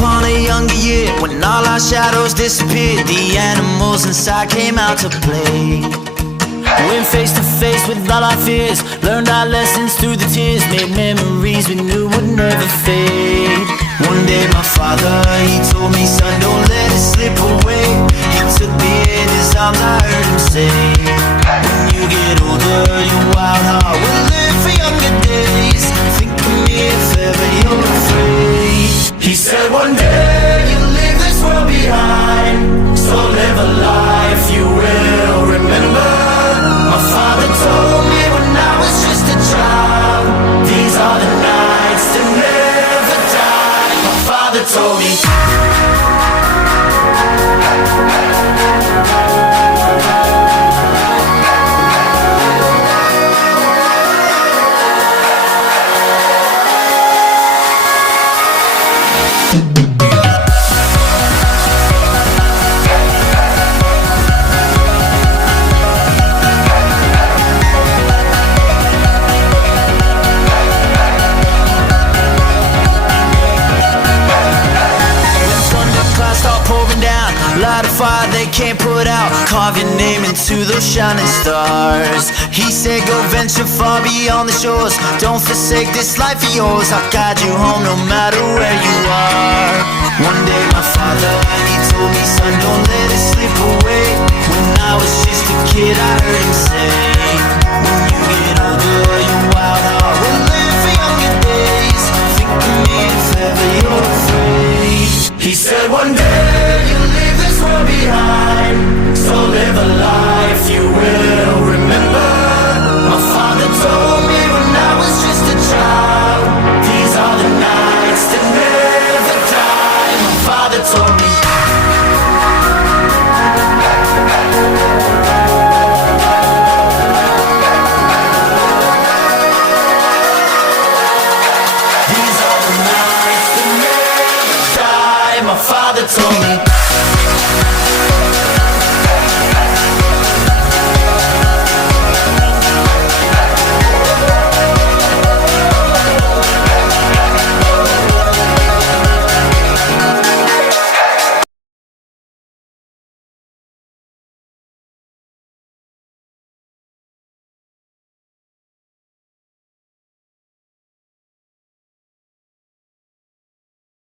upon a younger year, when all our shadows disappeared, the animals inside came out to play. Went face to face with all our fears, learned our lessons through the tears, made memories we knew would never fade. One day my father, he told me, son, don't let it slip away. He took me in his arms, I heard him say, when you get older, your wild heart will live for younger days. Think of me if ever you're afraid. He said one day you'll leave this world behind, so live a life you will remember. My father told me when I was just a child, these are the nights that never die. My father told me. Light a fire they can't put out, carve your name into those shining stars. He said go venture far beyond the shores, don't forsake this life of yours. I'll guide you home no matter where you are. One day my father, he told me, son, don't let it slip away. When I was just a kid I heard him say, when you get older